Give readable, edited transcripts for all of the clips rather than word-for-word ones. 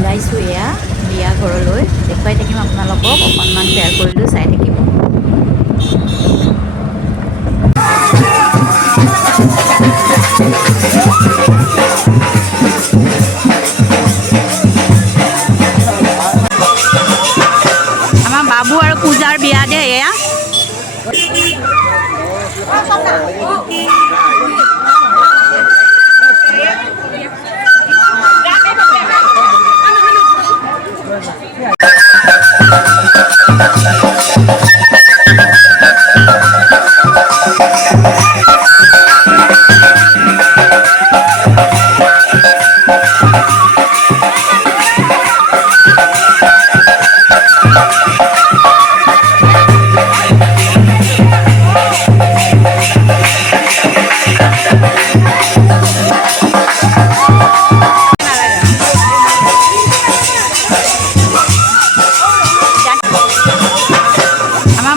ওলাইছোঁ এয়া বিয়া ঘৰলৈ দেখুৱাই থাকিম আপোনালোকক অকণমান শ্বেয়াৰ কৰিলোঁ চাই থাকিব আমাৰ বাবু আৰু পূজাৰ বিয়া দে এয়া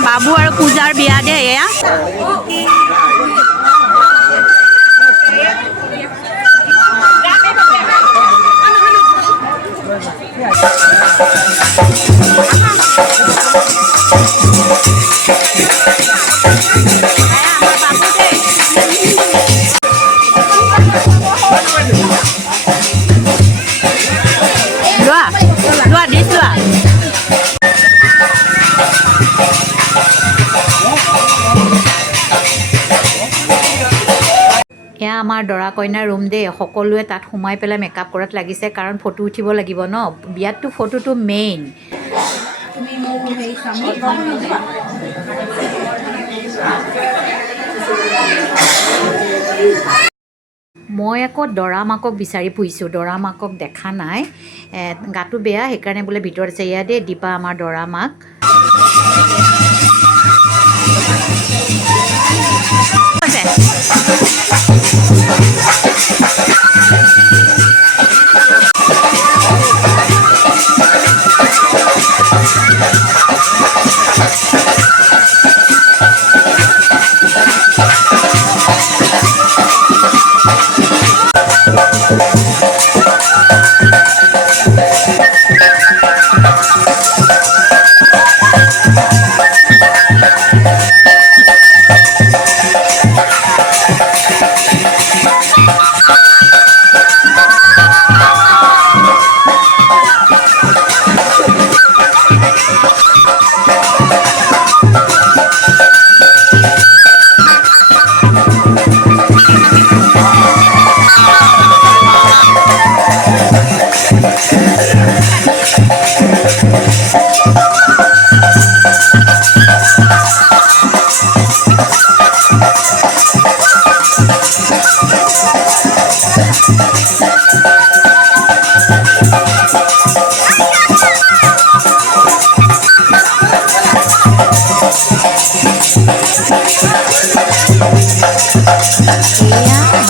বাবু আৰু পূজাৰ বিয়া দে এয়া লোৱা লোৱা দিছ লোৱা এয়া আমাৰ দৰা কইনাৰ ৰুম দেই সকলোৱে তাত সোমাই পেলাই মেকআপ কৰাত লাগিছে কাৰণ ফটো উঠিব লাগিব ন বিয়াততো ফটোটো মেইন মই আকৌ দৰা মাকক বিচাৰি ফুৰিছোঁ দৰা মাকক দেখা নাই গাটো বেয়া সেইকাৰণে বোলে ভিতৰত আছে এয়া দেই দীপা আমাৰ দৰা মাক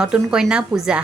নতুন কন্যা পূজা